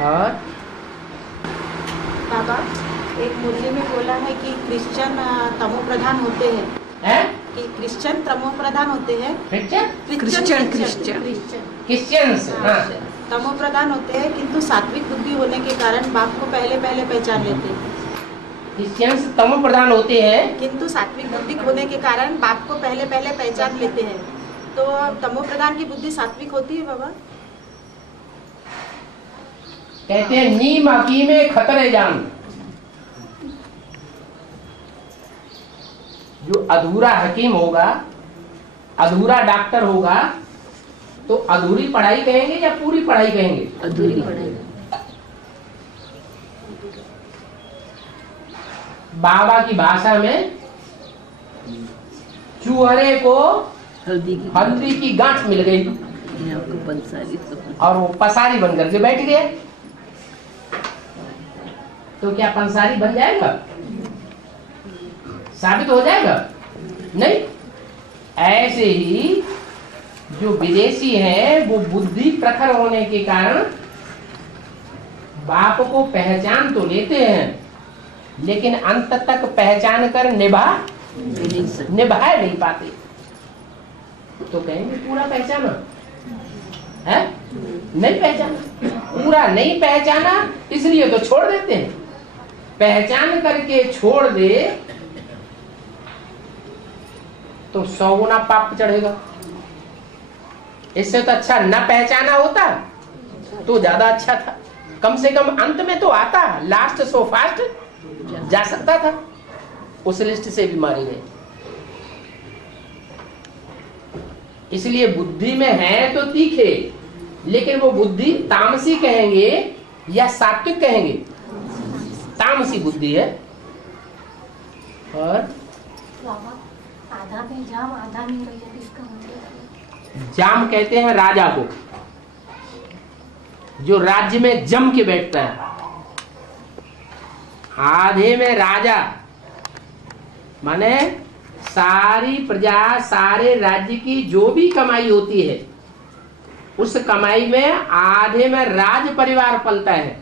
और बाबा, एक मुरली में बोला है कि क्रिश्चियन तमो प्रधान होते हैं। हैं? कि क्रिश्चियन तमो प्रधान होते हैं। क्रिश्चियंस, हाँ, तमो प्रधान होते हैं, किंतु सात्विक बुद्धि होने के कारण बाप को पहले पहले पहचान लेते हैं। क्रिश्चियंस तमो प्रधान होते हैं, किंतु सात्विक बुद्धि होने के कारण बाप को पहले पहले पहचान लेते हैं। तो तमो प्रधान की बुद्धि सात्विक होती है बाबा? कहते हैं नीम हकीमे खतरे जान। जो अधूरा हकीम होगा, अधूरा डॉक्टर होगा, तो अधूरी पढ़ाई कहेंगे या पूरी पढ़ाई कहेंगे? अधूरी पढ़ाई। बाबा की भाषा में चूहरे को हल्दी की गांठ मिल गई और वो पसारी बन करके बैठ गया। तो क्या पंसारी बन जाएगा? साबित हो जाएगा? नहीं। ऐसे ही जो विदेशी हैं वो बुद्धि प्रखर होने के कारण बाप को पहचान तो लेते हैं, लेकिन अंत तक पहचान कर निभा नहीं पाते। तो कहेंगे पूरा पहचाना है? नहीं पहचाना, पूरा नहीं पहचाना, इसलिए तो छोड़ देते हैं। पहचान करके छोड़ दे तो 100 गुना पाप चढ़ेगा। इससे तो अच्छा न पहचाना होता तो ज्यादा अच्छा था। कम से कम अंत में तो आता, लास्ट सो फास्ट जा सकता था। उस लिस्ट से भी मारे गए। इसलिए बुद्धि में है तो तीखे, लेकिन वो बुद्धि तामसी कहेंगे या सात्विक कहेंगे? तामसी बुद्धि है। और आधा में जाम, आधा में रैयत, इसका मतलब जाम कहते हैं राजा को, जो राज्य में जम के बैठता है। आधे में राजा माने सारी प्रजा, सारे राज्य की जो भी कमाई होती है, उस कमाई में आधे में राज परिवार पलता है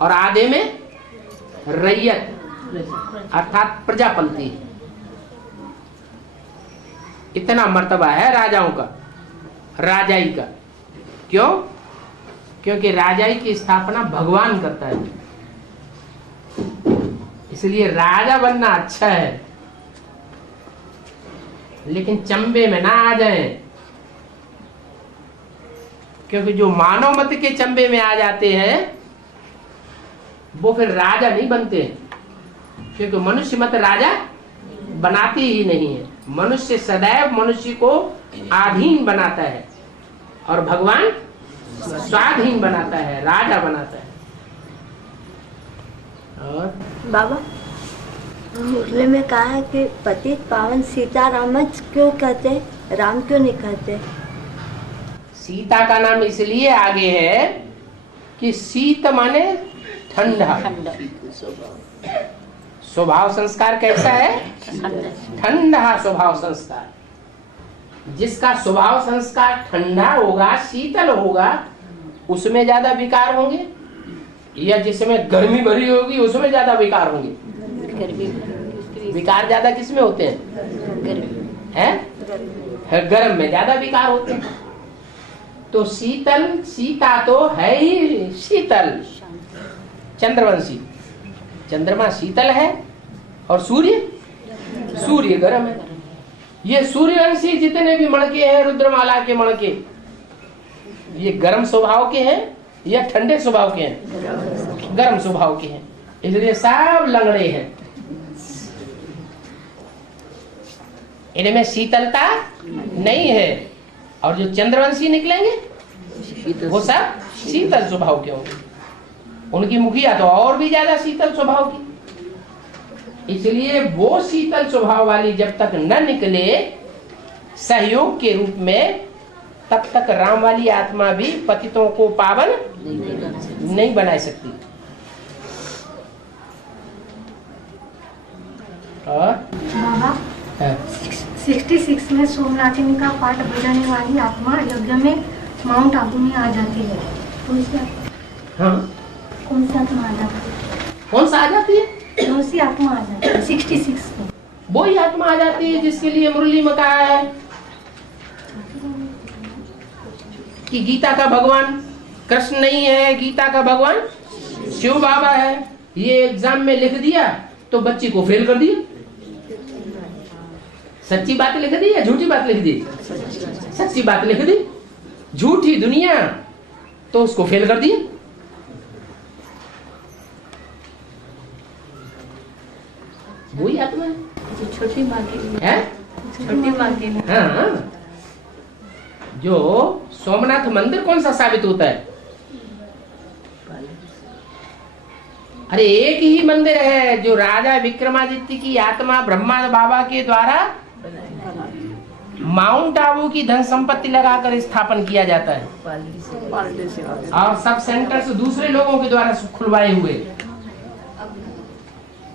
और आधे में रैयत अर्थात प्रजा पलती है। इतना मर्तबा है राजाओं का, राजाई का। क्यों? क्योंकि राजाई की स्थापना भगवान करता है। इसलिए राजा बनना अच्छा है, लेकिन चंबे में ना आ जाए, क्योंकि जो मानव मत के चंबे में आ जाते हैं वो फिर राजा नहीं बनते, क्योंकि मनुष्य मत राजा बनाती ही नहीं है। मनुष्य सदैव मनुष्य को आधीन बनाता है और भगवान स्वाधीन बनाता है, राजा बनाता है। और बाबा, मुरली में कहा है कि पतित पावन सीताराम क्यों कहते, राम क्यों नहीं कहते? सीता का नाम इसलिए आगे है कि शीत माने ठंडा। स्वभाव संस्कार कैसा है? ठंडा स्वभाव संस्कार। जिसका स्वभाव संस्कार ठंडा होगा, शीतल होगा, उसमें ज्यादा विकार होंगे, या जिसमें गर्मी भरी होगी उसमें ज्यादा विकार होंगे? विकार ज्यादा किसमें होते हैं? गर्म में ज्यादा विकार होते हैं। तो शीतल, सीता तो है ही शीतल, चंद्रवंशी। चंद्रमा शीतल है और सूर्य गर्म है। ये सूर्यवंशी जितने भी मणके हैं, रुद्रमाला के मणके, ये गर्म स्वभाव के हैं या ठंडे स्वभाव के हैं? गर्म स्वभाव के हैं। इसलिए सब लंगड़े हैं। इनमें शीतलता नहीं है। और जो चंद्रवंशी निकलेंगे वो सब शीतल स्वभाव के होंगे। उनकी मुखिया तो और भी ज्यादा शीतल स्वभाव की। इसलिए वो शीतल स्वभाव वाली जब तक न निकले सहयोग के रूप में, तब तक राम वाली आत्मा भी पतितों को पावन नहीं बना सकती। और बाबा, 66 में सोमनाथिनी का पाठ बजाने वाली आत्मा यज्ञ में माउंट आबू में आ जाती है, तो हाँ, कौन सी आत्मा आ जाती है? कौन सा आ जाती है? कौन सी आत्मा आ जाती है? 66 में। वही आत्मा आ जाती है जिसके लिए मुरली में कहा है कि गीता का भगवान कृष्ण नहीं है, गीता का भगवान शिव बाबा है। ये एग्जाम में लिख दिया तो बच्ची को फेल कर दिया। सच्ची बात लिख दी या झूठी बात लिख दी? सच्ची बात लिख दी, झूठी दुनिया तो उसको फेल कर दिया। वही आत्मा है। छोटी माँ के लिए है? छोटी माँ के लिए हाँ, जो सोमनाथ मंदिर कौन सा साबित होता है? अरे एक ही मंदिर है जो राजा विक्रमादित्य की आत्मा ब्रह्मा बाबा के द्वारा माउंट आबू की धन संपत्ति लगाकर स्थापन किया जाता है, और सब सेंटर्स दूसरे लोगों के द्वारा खुलवाए हुए।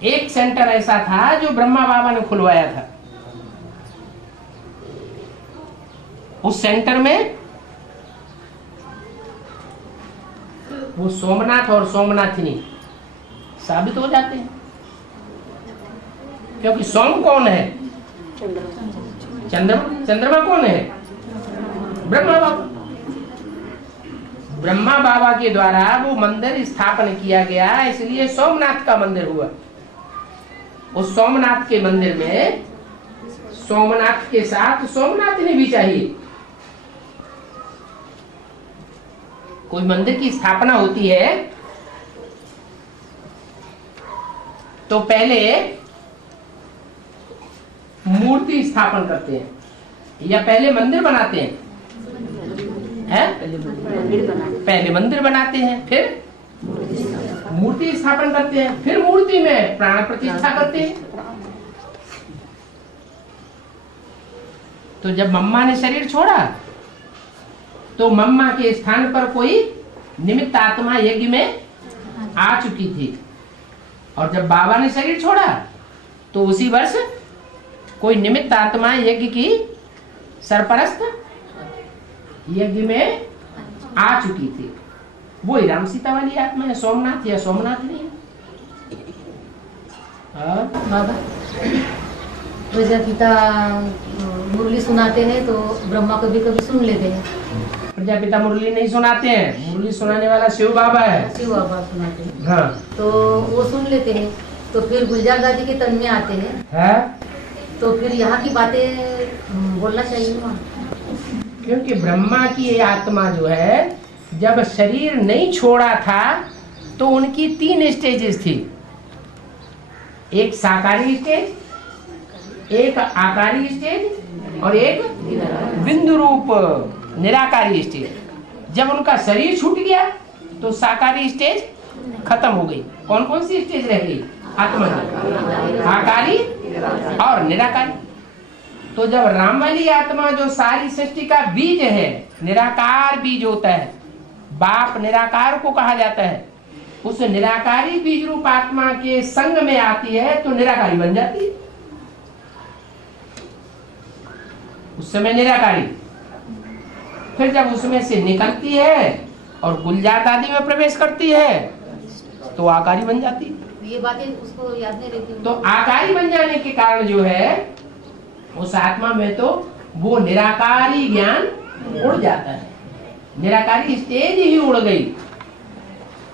एक सेंटर ऐसा था जो ब्रह्मा बाबा ने खुलवाया था। उस सेंटर में वो सोमनाथ और सोमनाथिनी साबित हो जाते हैं, क्योंकि सोम कौन है? चंद्रमा कौन है? ब्रह्मा बाबा। ब्रह्मा बाबा के द्वारा वो मंदिर स्थापन किया गया, इसलिए सोमनाथ का मंदिर हुआ। उस सोमनाथ के मंदिर में सोमनाथ के साथ सोमनाथिनी भी चाहिए। कोई मंदिर की स्थापना होती है तो पहले मूर्ति स्थापन करते हैं या पहले मंदिर बनाते हैं? पहले मंदिर बनाते हैं, फिर मूर्ति स्थापन करते हैं, फिर मूर्ति में प्राण प्रतिष्ठा करते हैं। तो जब मम्मा ने शरीर छोड़ा तो मम्मा के स्थान पर कोई निमित्त आत्मा यज्ञ में आ चुकी थी, और जब बाबा ने शरीर छोड़ा तो उसी वर्ष कोई निमित्त आत्मा यज्ञ की सरपरस्त यज्ञ में आ चुकी थी। वो ही राम सीता वाली आत्मा है, सोमनाथ या सोमनाथ नहीं। और बाबा प्रजापिता मुरली सुनाते हैं तो ब्रह्मा कभी कभी सुन लेते हैं। प्रजापिता मुरली नहीं सुनाते हैं, मुरली सुनाने वाला शिव बाबा है। शिव बाबा सुनाते हैं। हाँ, तो वो सुन लेते हैं, तो फिर गुलजार दादी के तन में आते हैं, है? तो फिर यहाँ की बातें बोलना चाहिए ना, क्योंकि ब्रह्मा की ये आत्मा जो है जब शरीर नहीं छोड़ा था तो उनकी 3 स्टेजेस थी। एक साकारी स्टेज, एक आकारी स्टेज और एक बिंदु रूप निराकारी स्टेज। जब उनका शरीर छूट गया तो साकारी स्टेज खत्म हो गई। कौन कौन सी स्टेज रह गई? आत्मा की आकारी और निराकारी। तो जब राम वाली आत्मा जो सारी सृष्टि का बीज है, निराकार बीज होता है, बाप निराकार को कहा जाता है, उस निराकारी बीज रूप आत्मा के संग में आती है तो निराकारी बन जाती है। उस समय निराकारी, फिर जब उसमें से निकलती है और गुलजार दादी में प्रवेश करती है तो आकारी बन जाती है। ये बातें उसको याद नहीं रहती। तो आकारी बन जाने के कारण जो है उस आत्मा में तो वो निराकारी ज्ञान उड़ जाता है, निराकारी स्टेज ही उड़ गई,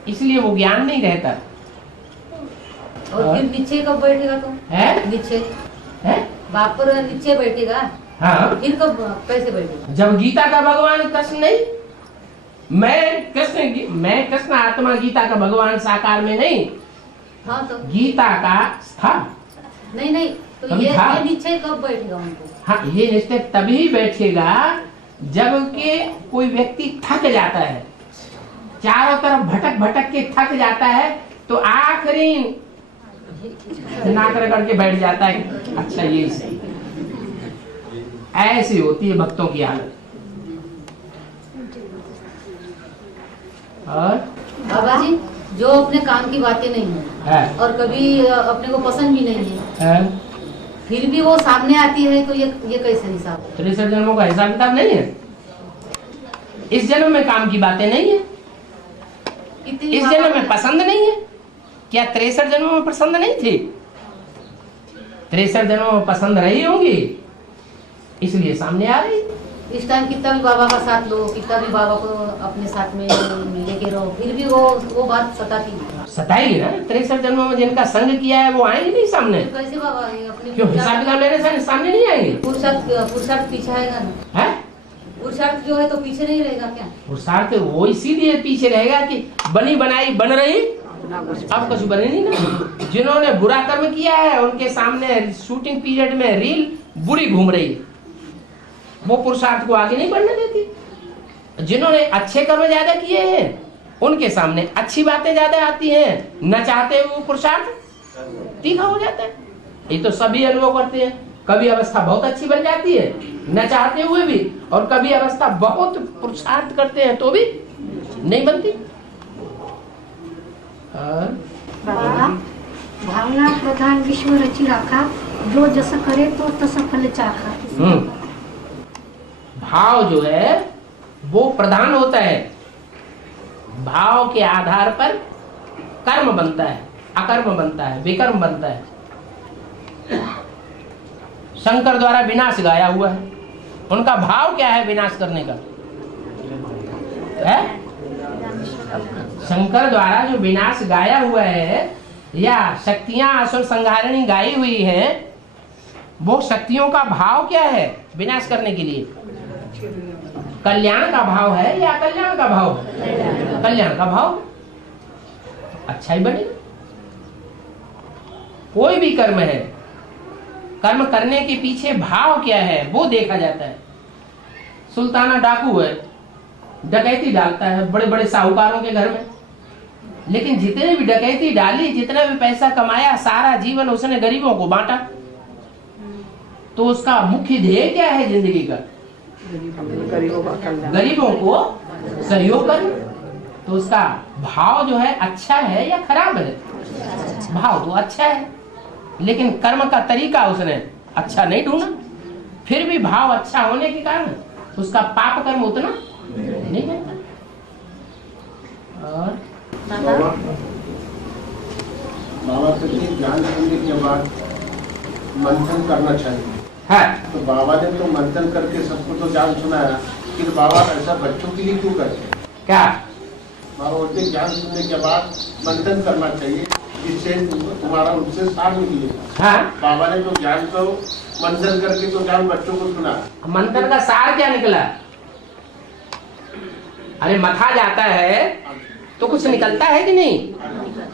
इसलिए वो ज्ञान नहीं रहता। और फिर नीचे कब बैठेगा तुम? है? नीचे है? बाप पर नीचे बैठेगा, हाँ, फिर कब कैसे बैठेगा? जब गीता का भगवान कृष्ण नहीं, मैं कृष्ण आत्मा गीता का भगवान साकार में नहीं। हाँ, तो गीता का था नहीं तो कभी ये था? नीचे कब बैठेगा उनको? हाँ, ये निश्चय तभी बैठेगा जब के कोई व्यक्ति थक जाता है, चारों तरफ भटक भटक के थक जाता है, तो आखिरी नाक रगड़ के बैठ जाता है। अच्छा, ये सही। ऐसी होती है भक्तों की हालत। और बाबा जी, जो अपने काम की बातें नहीं है और कभी अपने को पसंद भी नहीं है, फिर भी वो सामने आती है, तो ये कैसे हिसाब है? 63 जन्मों का हिसाब किताब नहीं है। इस जन्म में काम की बातें नहीं है, कितनी इस जन्म में पसंद नहीं है क्या? 63 जन्मों में पसंद नहीं थी? 63 जन्मों में पसंद रही होंगी, इसलिए सामने आ रही। इस टाइम कितना भी बाबा का साथ लो, कितना भी बाबा को अपने साथ में लेके रहो, फिर भी वो बात सताती है। सताएगी ना। 63 जन्मों में जिनका संग किया है वो आएंगे नहीं सामने। तो कैसे बाबा अपने क्यों? हिसाब किताब लेने से सामने नहीं आएंगे। पुरुषार्थ पीछे आएगा ना? है पुरुषार्थ जो है तो पीछे नहीं रहेगा क्या? पुरुषार्थ वो इसीलिए पीछे रहेगा कि बनी बनाई बन रही, अब कुछ बने नहीं ना। जिन्होंने बुरा कर्म किया है उनके सामने शूटिंग पीरियड में रील बुरी घूम रही है, वो पुरुषार्थ को आगे नहीं बढ़ने देती। जिन्होंने अच्छे कर्म ज्यादा किए हैं उनके सामने अच्छी बातें ज्यादा आती हैं, न चाहते हुए पुरुषार्थ तीखा हो जाता है। ये तो सभी अनुभव करते हैं। कभी अवस्था बहुत अच्छी बन जाती है न चाहते हुए भी, और कभी अवस्था बहुत पुरुषार्थ करते हैं तो भी नहीं बनती। बाबा, भावना प्रधान विश्व रची राखा, जो जसं करे तो तसं फल चाखा। भाव जो है वो प्रधान होता है। भाव के आधार पर कर्म बनता है, अकर्म बनता है, विकर्म बनता है। शंकर द्वारा विनाश गाया हुआ है, उनका भाव क्या है विनाश करने का? है शंकर द्वारा जो विनाश गाया हुआ है, या शक्तियां असुर संहारिणी गाई हुई हैं, वो शक्तियों का भाव क्या है विनाश करने के लिए? कल्याण का भाव है या कल्याण का भाव है? कल्याण का भाव। अच्छा ही बनेगा। कोई भी कर्म है, कर्म करने के पीछे भाव क्या है वो देखा जाता है। सुल्ताना डाकू है, डकैती डालता है बड़े बड़े साहूकारों के घर में, लेकिन जितने भी डकैती डाली, जितना भी पैसा कमाया, सारा जीवन उसने गरीबों को बांटा। तो उसका मुख्य ध्येय क्या है जिंदगी का? गरीबों को सहयोग कर। तो उसका भाव जो है अच्छा है या खराब है? भाव तो अच्छा है, लेकिन कर्म का तरीका उसने अच्छा नहीं ढूंढा। फिर भी भाव अच्छा होने के कारण उसका पाप कर्म उतना नहीं करता। और बाबा तो ज्ञान करने के बाद मंथन करना चाहिए है। तो बाबा ने तो मंथन करके सबको तो ज्ञान सुनाया, फिर बाबा ऐसा बच्चों के लिए क्यों करते हैं? क्या बाबा बोलते ज्ञान सुनने के बाद मंथन करना चाहिए, जिससे तुम्हारा उनसे सार निकलेगा। हाँ? बाबा ने तो ज्ञान को मंथन करके तो ज्ञान बच्चों को सुना। मंथन का सार क्या निकला? अरे मथा जाता है तो कुछ निकलता है कि नहीं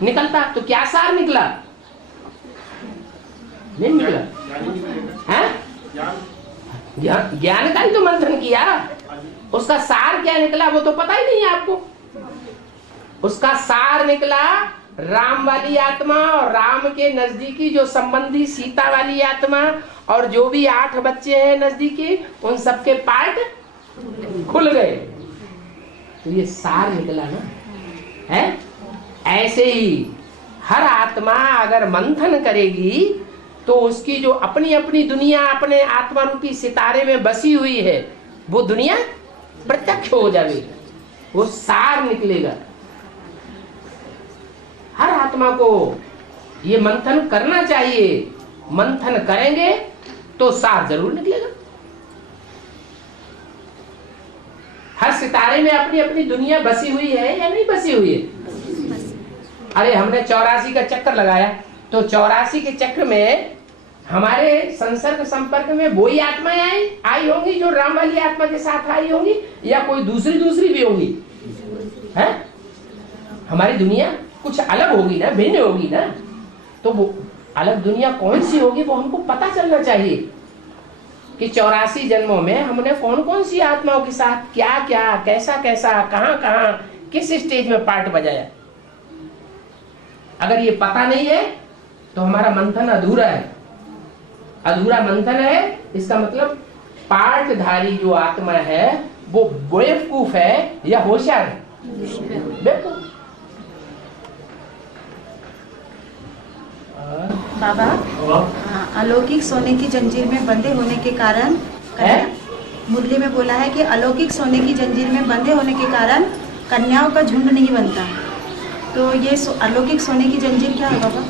निकलता? तो क्या सार निकला? नहीं निकला। हैं? ज्ञान का ही तो मंथन किया, उसका सार क्या निकला वो तो पता ही नहीं है आपको। उसका सार निकला राम वाली आत्मा और राम के नजदीकी जो संबंधी सीता वाली आत्मा, और जो भी 8 बच्चे हैं नजदीकी, उन सबके पार्ट खुल गए। तो ये सार निकला ना, है? ऐसे ही हर आत्मा अगर मंथन करेगी तो उसकी जो अपनी अपनी दुनिया, अपने आत्मा रूपी सितारे में बसी हुई है, वो दुनिया प्रत्यक्ष हो जाएगी, वो सार निकलेगा। हर आत्मा को ये मंथन करना चाहिए। मंथन करेंगे तो सार जरूर निकलेगा। हर सितारे में अपनी अपनी दुनिया बसी हुई है या नहीं बसी हुई है? अरे हमने 84 का चक्कर लगाया, तो 84 के चक्र में हमारे संसर्ग संपर्क में वही आत्माएं आई होंगी जो राम वाली आत्मा के साथ आई होंगी, या कोई दूसरी भी होंगी? है? हमारी दुनिया कुछ अलग होगी ना, भिन्न होगी ना। तो वो अलग दुनिया कौन सी होगी वो हमको पता चलना चाहिए कि 84 जन्मों में हमने कौन सी आत्माओं के साथ क्या क्या, कैसा कैसा, कहां कहां, किस स्टेज में पार्ट बजाया। अगर ये पता नहीं है तो हमारा मंथन अधूरा है। अधूरा मंथन है, इसका मतलब पार्टधारी जो आत्मा है वो बेवकूफ है या होशियार है? बेवकूफ। बाबा, अलौकिक सोने की जंजीर में बंधे होने के कारण, मुरली में बोला है कि अलौकिक सोने की जंजीर में बंधे होने के कारण कन्याओं का झुंड नहीं बनता। तो ये अलौकिक सोने की जंजीर क्या है बाबा?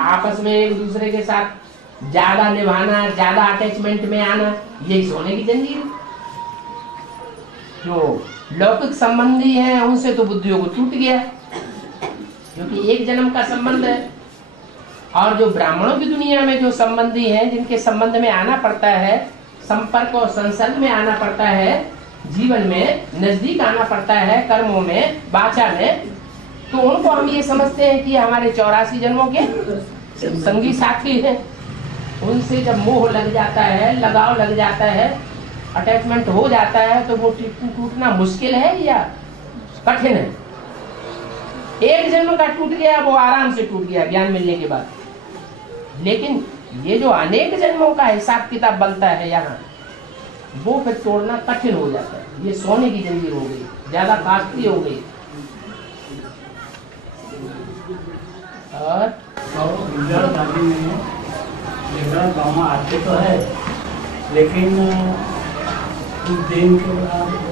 आपस में एक दूसरे के साथ ज्यादा निभाना, ज्यादा अटैचमेंट में आना, यही सोने की जंजीर है। जो लौकिक संबंधी हैं उनसे तो बुद्धियों को टूट गया, क्योंकि एक जन्म का संबंध है। और जो ब्राह्मणों की दुनिया में जो संबंधी हैं, जिनके संबंध में आना पड़ता है, संपर्क और संसर्ग में आना पड़ता है, जीवन में नजदीक आना पड़ता है, कर्मों में, वाचा में, तो उनको हम ये समझते हैं कि हमारे 84 जन्मों के संगी साथी हैं। उनसे जब मोह लग जाता है, लगाव लग जाता है, अटैचमेंट हो जाता है, तो वो टूटना मुश्किल है या कठिन है? एक जन्म का टूट गया, वो आराम से टूट गया ज्ञान मिलने के बाद। लेकिन ये जो अनेक जन्मों का हिसाब किताब बनता है यहाँ, वो फिर तोड़ना कठिन हो जाता है। ये सोने की जंजीर हो गई, ज्यादा कास्टली हो गई। और गाँव में आते तो है, लेकिन कुछ दिन के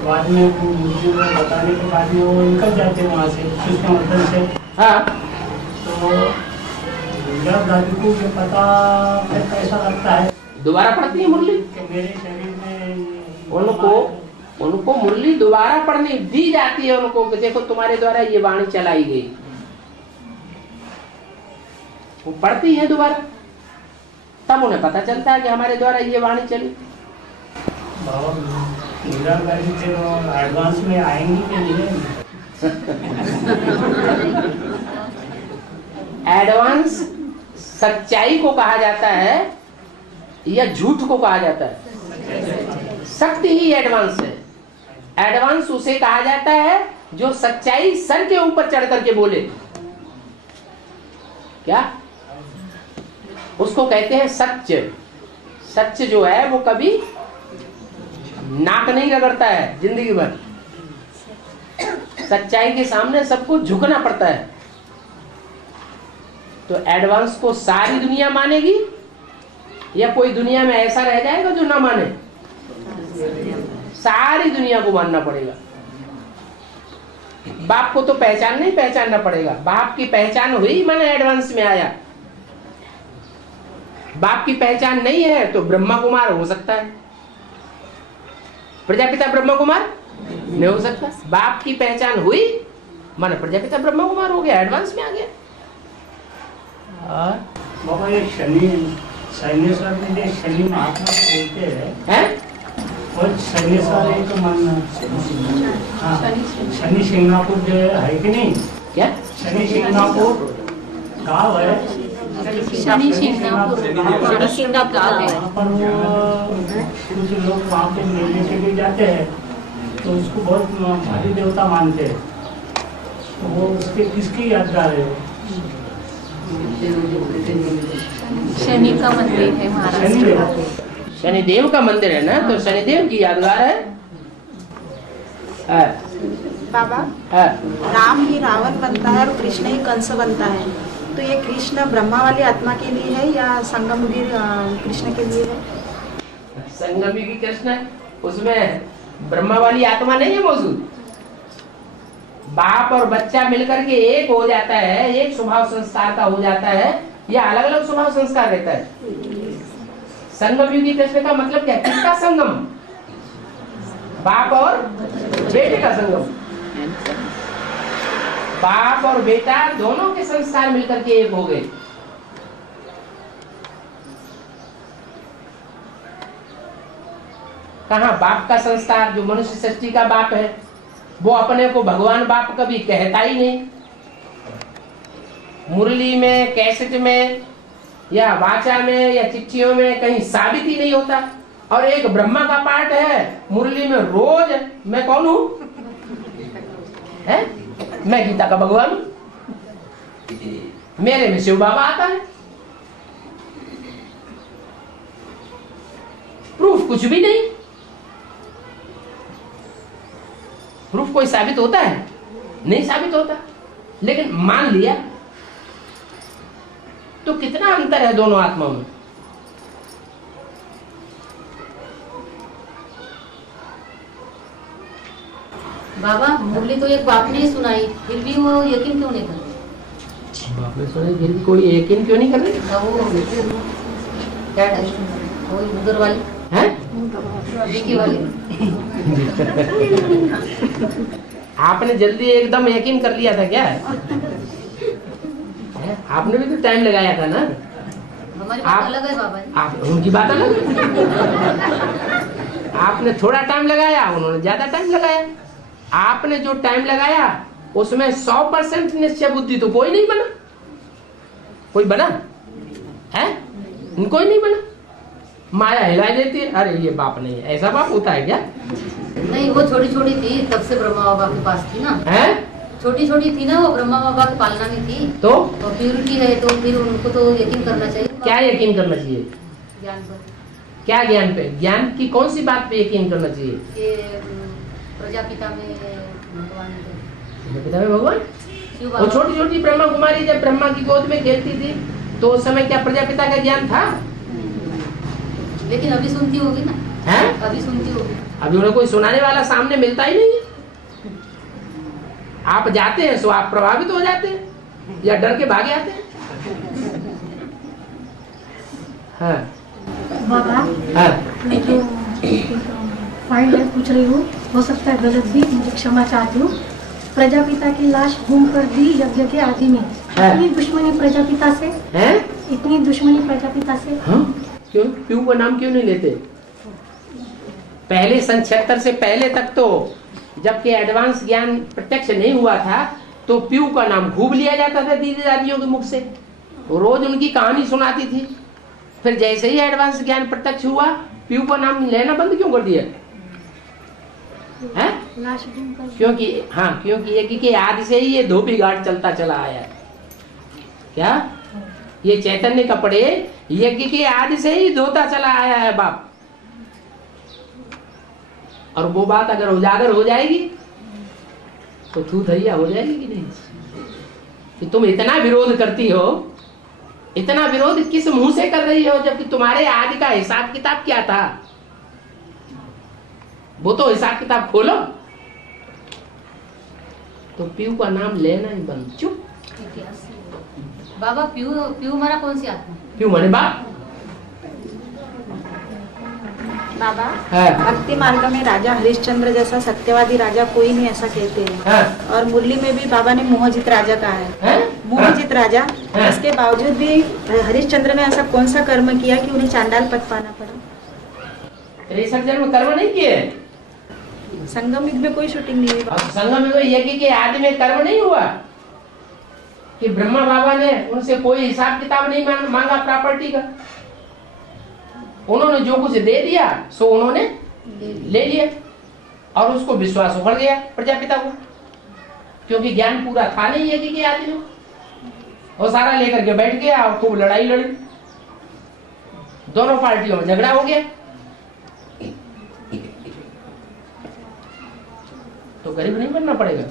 बाद में मुझे बताने के बाद में वो निकल जाते हैं वहाँ से, उसके मतलब से। हाँ, तो गुजरात दादी को ये पता फिर कैसा लगता है? दोबारा पढ़ती है मुरली कि मेरे शरीर में उनको मुरली दोबारा पढ़नी दी जाती है उनको, कि देखो तुम्हारे द्वारा ये वाणी चलाई गई। वो पढ़ती है दोबारा, तब उन्हें पता चलता है कि हमारे द्वारा ये वाणी चली। बाबा गुजरात दादी से एडवांस में आएंगी कि नहीं? एडवांस सच्चाई को कहा जाता है या झूठ को कहा जाता है? शक्ति ही एडवांस है। एडवांस उसे कहा जाता है जो सच्चाई सर के ऊपर चढ़ करके बोले। क्या? उसको कहते हैं सत्य। सत्य जो है वो कभी नाक नहीं रगड़ता है जिंदगी भर। सच्चाई के सामने सबको झुकना पड़ता है। तो एडवांस को सारी दुनिया मानेगी या कोई दुनिया में ऐसा रह जाएगा जो ना माने? सारी दुनिया को मानना पड़ेगा। बाप को तो पहचानना पड़ेगा। बाप की पहचान हुई, मैंने एडवांस में आया। बाप की पहचान नहीं है तो ब्रह्मा कुमार हो सकता है, प्रजापिता ब्रह्मा कुमार नहीं हो सकता। बाप की पहचान हुई माने प्रजापिता ब्रह्मा कुमार हो गया, एडवांस में आ गया। बाबा ये शनिश्वर में जो शनि महात्मा बोलते हैं, और शनिश्वर एक मानना, शनि सिंगापुर जो है कि नहीं? क्या? शनि सिंगापुर गाँव है। शनि सिंगापुर गाँव है। वहाँ पर वो कुछ लोग वहाँ पे मेले के लिए जाते हैं, तो उसको बहुत भारी देवता मानते हैं। तो वो उसके किसकी यादगार है? शनि का मंदिर है महाराष्ट्र। शनिदेव का मंदिर है ना, तो शनिदेव की यादगार है। बाबा, राम ही रावण बनता है और कृष्ण ही कंस बनता है, तो ये कृष्ण ब्रह्मा वाली आत्मा के लिए है या संगमगी कृष्ण के लिए है? संगमी की कृष्ण है, उसमें ब्रह्मा वाली आत्मा नहीं है मौजूद। बाप और बच्चा मिलकर के एक हो जाता है, एक स्वभाव संस्कार का हो जाता है, या अलग अलग स्वभाव संस्कार रहता है। संगम युगी कृष्ण का मतलब क्या? किसका संगम? बाप और बेटे का संगम। बाप और बेटा दोनों के संस्कार मिलकर के एक हो गए। कहाँ बाप का संस्कार, जो मनुष्य सृष्टि का बाप है, वो अपने को भगवान बाप कभी कहता ही नहीं। मुरली में, कैसेट में, या वाचा में, या चिट्ठियों में कहीं साबित ही नहीं होता। और एक ब्रह्मा का पाठ है मुरली में, रोज मैं कौन हूं? है? मैं गीता का भगवान हूं, मेरे में शिव बाबा आता है। प्रूफ कुछ भी नहीं। प्रूफ कोई साबित होता है? नहीं साबित होता, लेकिन मान लिया। तो कितना अंतर है दोनों आत्माओं में। बाबा मुरली तो एक बाप ने ही सुनाई, फिर भी वो यकीन क्यों नहीं कर रहे? बाप ने सुनाई फिर भी कोई यकीन क्यों नहीं कर रहे? वो क्या है वो उधर वाली हैं? विकी वाली। आपने जल्दी एकदम यकीन कर लिया था क्या? हैं? आपने भी तो टाइम लगाया था ना। हमारी बात अलग है बाबा जी। आप उनकी बात अलग है। आपने थोड़ा टाइम लगाया, उन्होंने ज्यादा टाइम लगाया। आपने जो टाइम लगाया उसमें 100% निश्चय बुद्धि तो कोई नहीं बना। कोई बना है? कोई नहीं बना। माया हिला देती है, अरे ये बाप नहीं है। ऐसा बाप होता है क्या? नहीं, वो छोटी छोटी थी तब से ब्रह्मा बाबा के पास थी ना। है छोटी छोटी थी ना वो, ब्रह्मा बाबा की पालना में थी। तो प्यूरिटी है तो फिर उनको तो यकीन करना चाहिए। क्या यकीन करना चाहिए? ज्ञान पर। क्या ज्ञान पे? ज्ञान की कौन सी बात पे यकीन करना चाहिए? कि प्रजापिता में भगवान है। पिता में भगवान? शिव वो बाबा। छोटी छोटी ब्रह्मा कुमारी जब ब्रह्मा की गोद में खेलती थी तो उस समय क्या प्रजापिता का ज्ञान था? लेकिन अभी सुनती होगी ना। है? अभी सुनती होगी। अभी उन्हें कोई सुनाने वाला सामने मिलता ही नहीं है। आप जाते हैं सो आप प्रभावित हो जाते हैं या डर के भागे आते हैं। हाँ। बाबा हाँ। मैं जो पॉइंट है पूछ रही हूँ, हो सकता है गलत भी, मुझे क्षमा चाहती हूँ। प्रजापिता की लाश घूम कर दी यज्ञ के आदि में, इतनी दुश्मनी प्रजापिता से है? इतनी दुश्मनी प्रजापिता से। हाँ? क्यों? प्यू का नाम क्यों नहीं लेते? पहले सन 76 से पहले तक तो जबकि एडवांस ज्ञान प्रत्यक्ष नहीं हुआ था तो प्यू का नाम खूब लिया जाता था दीदी दादियों के मुख से। रोज उनकी कहानी सुनाती थी। फिर जैसे ही एडवांस ज्ञान प्रत्यक्ष हुआ प्यू का नाम लेना बंद क्यों कर दिया? है? लाश घूम कर। क्योंकि यज्ञ के आदि से ही ये धोबी घाट चलता चला आया है। क्या ये चैतन्य कपड़े यज्ञ के आदि से ही धोता चला आया है बाप। और वो बात अगर उजागर हो जाएगी तो थू थैया हो जाएगी कि नहीं? कि तुम इतना विरोध करती हो, इतना विरोध किस मुंह से कर रही हो जबकि तुम्हारे आदि का हिसाब किताब क्या था? वो तो हिसाब किताब खोलो। तो प्यू का नाम लेना ही बंद। चुप। बाबा प्यू हमारा कौन सी आत्मा? प्यू माने बाप। बाबा है। भक्ति मार्ग में राजा हरिश्चंद्र जैसा सत्यवादी राजा कोई नहीं, ऐसा कहते हैं। है। और मुरली में भी बाबा ने मोहजित राजा कहा है। है? मोहजित राजा, है। इसके बावजूद भी हरिश्चंद्र ने ऐसा कौन सा कर्म किया कि उन्हें चांडाल पद पाना पड़ा? त्रेसठ जन्म कर्म नहीं किए। संगम युग में कोई शूटिंग नहीं हुई। और संगम में कोई यज्ञ के आदि में कर्म नहीं हुआ कि ब्रह्मा बाबा ने उनसे कोई हिसाब किताब नहीं मांगा प्रॉपर्टी का। उन्होंने जो कुछ दे दिया सो उन्होंने ले लिया और उसको विश्वास उखड़ गया प्रजापिता को, क्योंकि ज्ञान पूरा था नहीं यज्ञ के आदि में। वो सारा लेकर के बैठ गया और खूब लड़ाई लड़ी, दोनों पार्टियों में झगड़ा हो गया। तो गरीब नहीं बनना पड़ेगा।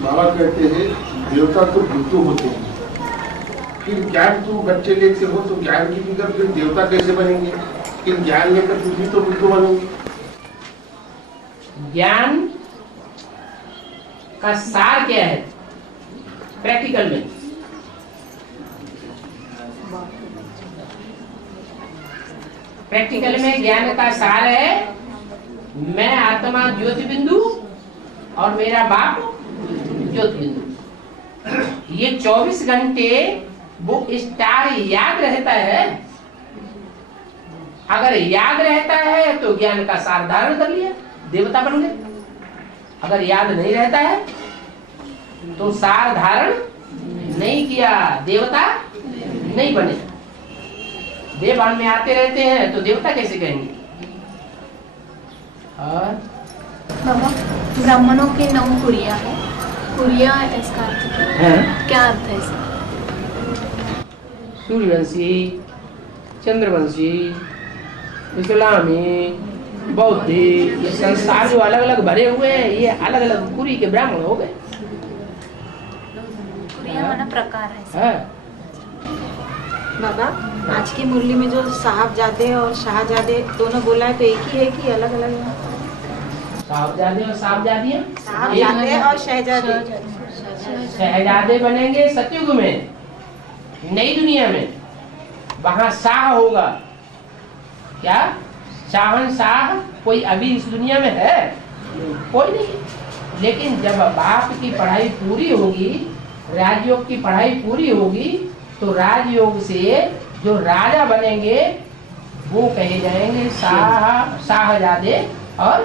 बाबा कहते हैं देवता तो बुद्धू होते हैं, फिर ज्ञान तू बच्चे लेते हो तो ज्ञान की फिकर फिर देवता कैसे बनेंगे? फिर ज्ञान लेकर तुम भी तो बुद्धू बनोगे। ज्ञान का सार क्या है प्रैक्टिकल में? प्रैक्टिकल में ज्ञान का सार है मैं आत्मा ज्योति बिंदु और मेरा बाप ज्योति बिंदु। ये 24 घंटे वो स्टार याद रहता है। अगर याद रहता है तो ज्ञान का सार धारण कर लिया, देवता बन गए। अगर याद नहीं रहता है तो सार धारण नहीं किया, देवता नहीं बने। देवान में आते रहते हैं तो देवता कैसे कहेंगे? और बाबा ब्राह्मणों के 9 कुरिया है, कुरिया इसका अर्थ है? क्या अर्थ है इसका? सूर्यवंशी, चंद्रवंशी, इस्लामी, बौद्धि, ये संसार जो अलग अलग भरे हुए हैं ये अलग अलग कुरी के ब्राह्मण हो गए। कुरिया माना प्रकार है। है। बाबा आज की मुरली में जो साहबजादे और शाहजादे दोनों बोला है, तो एक ही है कि अलग अलग है? साहबजादे और साहबजादियाँ, साहबजादे और शहजादे। शहजादे बनेंगे सतयुग में, नई दुनिया में, वहां शाह होगा। क्या शाहनशाह कोई अभी इस दुनिया में है? कोई नहीं। लेकिन जब बाप की पढ़ाई पूरी होगी, राजयोग की पढ़ाई पूरी होगी, तो राजयोग से जो राजा बनेंगे वो कहे जाएंगे शाहजादे और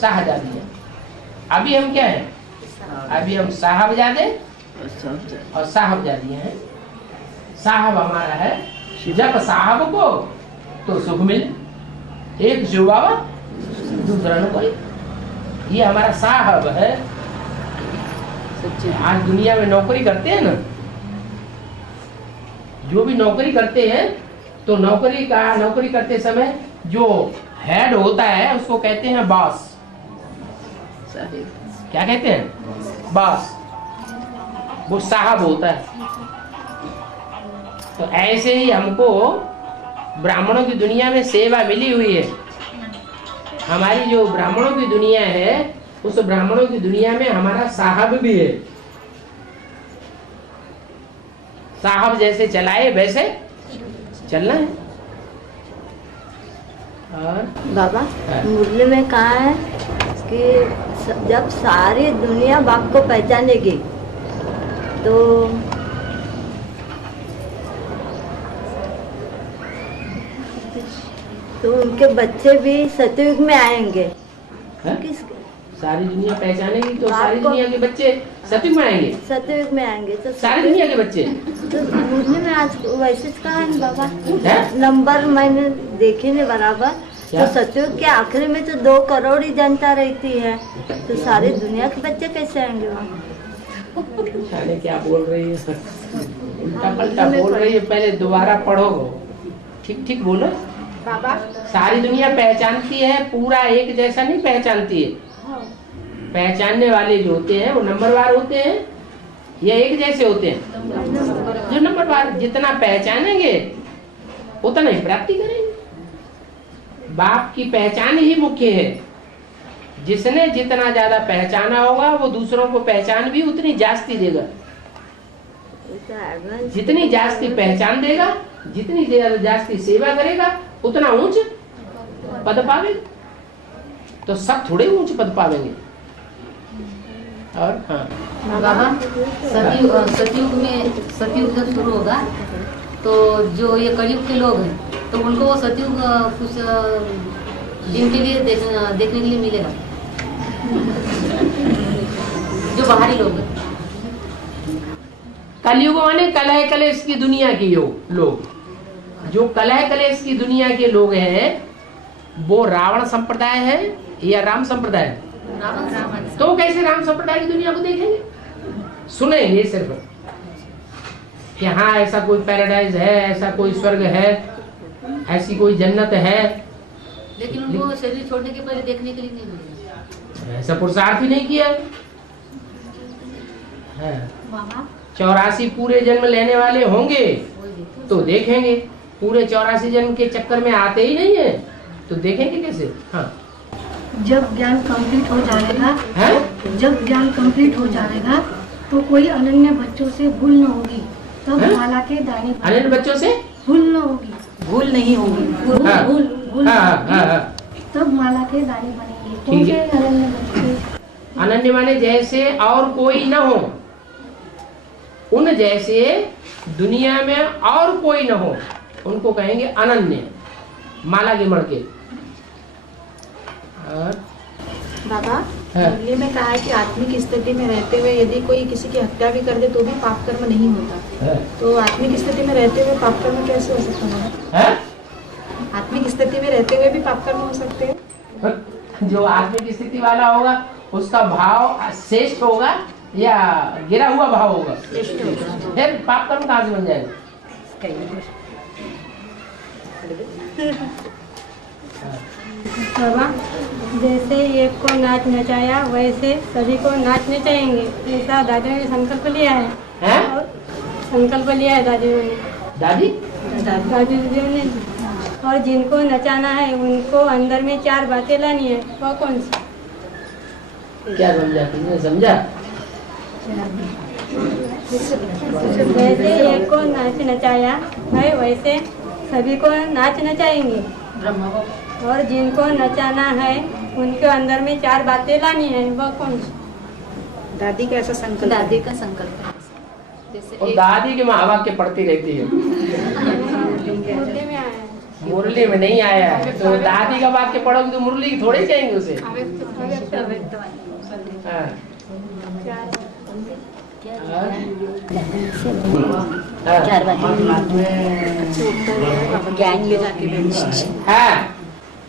शाहजादियाँ। अभी हम क्या हैं? अभी हम साहबजादे और साहबजादियाँ हैं। साहब हमारा है, जब साहब को तो सुख मिले, एक जुबावा दूसरा न कोई, ये हमारा साहब है। आज दुनिया में नौकरी करते हैं ना, जो भी नौकरी करते हैं, तो नौकरी करते समय जो हेड होता है उसको कहते हैं बॉस। क्या कहते हैं? बॉस। वो साहब होता है। तो ऐसे ही हमको ब्राह्मणों की दुनिया में सेवा मिली हुई है। हमारी जो ब्राह्मणों की दुनिया है, उस ब्राह्मणों की दुनिया में हमारा साहब भी है। साहब जैसे चलाए वैसे चलना है। और बाबा मुरली में कहा है कि जब सारी दुनिया बाप को पहचानेगी तो उनके बच्चे भी सतयुग में आएंगे। सारी दुनिया पहचानेगी तो सारी दुनिया के बच्चे सतयुग में आएंगे। सतयुग में आएंगे तो सारी दुनिया के बच्चे। तो मुरली में आज वैसे कहा है बाबा, नंबर मैंने देखे नहीं बराबर। तो सतयुग के आखिरी में तो 2 करोड़ ही जनता रहती है, तो सारी दुनिया के बच्चे कैसे आएंगे वहाँ? क्या बोल रही है? उल्टा पलटा बोल रही है। पहले दोबारा पढ़ो, ठीक ठीक बोलो। बाबा सारी दुनिया पहचानती है, पूरा एक जैसा नहीं पहचानती है। पहचानने वाले जो होते हैं वो नंबरवार होते हैं या एक जैसे होते हैं? जो नंबरवार जितना पहचानेंगे उतना ही प्राप्ति करेंगे। बाप की पहचान ही मुख्य है। जिसने जितना ज्यादा पहचाना होगा वो दूसरों को पहचान भी उतनी जास्ती देगा। जितनी जास्ती पहचान देगा, जितनी जास्ती सेवा करेगा, उतना ऊंच पद पावेगा। तो सब थोड़े ऊंच पद पावेंगे। और हाँ बाबा, सतयुग जब शुरू होगा तो जो ये कलयुग के लोग हैं तो उनको वो सतयुग कुछ दिन के लिए देखने के लिए मिलेगा। जो बाहरी लोग हैं, कलयुग माने कलह कलेश की दुनिया के लोग, जो कलह कलेश की दुनिया के लोग हैं वो रावण संप्रदाय है या राम संप्रदाय है? तो कैसे राम संप्रदाय की दुनिया को देखेंगे? सुनेंगे सिर्फ कि हाँ ऐसा कोई पैराडाइज है, ऐसा कोई स्वर्ग है, ऐसी कोई जन्नत है, लेकिन उनको शरीर छोड़ने के पहले देखने के लिए नहीं मिलेगा। ऐसा पुरुषार्थ ही नहीं किया है। 84 पूरे जन्म लेने वाले होंगे तो देखेंगे। पूरे 84 जन्म के चक्कर में आते ही नहीं है तो देखेंगे कैसे? हाँ, जब ज्ञान कंप्लीट हो जाएगा है? जब ज्ञान कंप्लीट हो जाएगा तो कोई अनन्य बच्चों से भूल न होगी, तब माला के दाने अनन्य बच्चों से भूल न होगी, भूल नहीं होगी, भूल हाँ, तब माला के दाने बनेंगे। ठीक है। अनन्य बच्चे, अनन्य माने जैसे और कोई न हो, उन जैसे दुनिया में और कोई न हो, उनको कहेंगे अनन्य, माला के मड़के। और बाबा मुरली में कहा है कि आत्मिक स्थिति में रहते हुए यदि कोई किसी की हत्या भी कर दे तो भी पाप कर्म नहीं होता। तो आत्मिक स्थिति में रहते हुए पाप कर्म कैसे हो सकता है? आत्मिक स्थिति में रहते हुए भी पाप कर्म हो सकते हैं? जो आत्मिक स्थिति वाला होगा उसका भाव श्रेष्ठ होगा या गिरा हुआ भाव होगा? फिर पाप कर्म कहाँ से बन जाएगा? बाबा, जैसे एक को नाच नचाया वैसे सभी को नाच नचाएंगे, ऐसा दादा ने संकल्प लिया है। और संकल्प लिया है दादी ने। दादी दादी ने। और जिनको नचाना है उनको अंदर में 4 बातें लानी है, वो कौन सी? क्या समझा तुमने? समझा? जैसे एक को नाच नचाया है वैसे सभी को नाच नचाएंगे। और जिनको नचाना है उनके अंदर में 4 बातें लानी है, वो कौन सी? दादी का ऐसा संकल्प। दादी का संकल्प है। जैसे और दादी के महावाक्य पढ़ती रहती है। मुरली में आया है। मुरली में नहीं आया है, तो दादी का वाक्य पढ़ोगे तो मुरली की थोड़ी कहेंगे उसे। हाँ। ज्ञान ले जाके हाँ।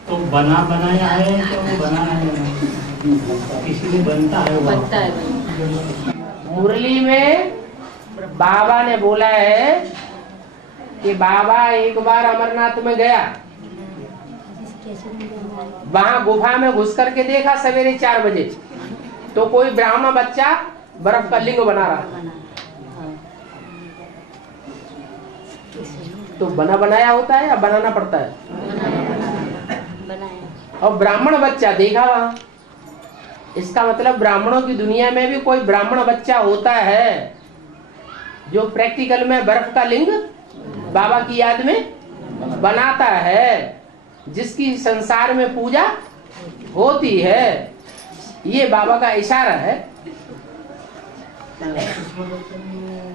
तो बना बनाया है तो बना है, किसी ने बनता है वो। बनता है। मुरली में बाबा ने बोला है कि बाबा एक बार अमरनाथ में गया, वहां गुफा में घुस करके देखा सवेरे 4 बजे, तो कोई ब्राह्मण बच्चा बर्फ का लिंग बना रहा। तो बना बनाया होता है या बनाना पड़ता है? और ब्राह्मण बच्चा देखा वहां, इसका मतलब ब्राह्मणों की दुनिया में भी कोई ब्राह्मण बच्चा होता है जो प्रैक्टिकल में बर्फ का लिंग बाबा की याद में बनाता है, जिसकी संसार में पूजा होती है। ये बाबा का इशारा है।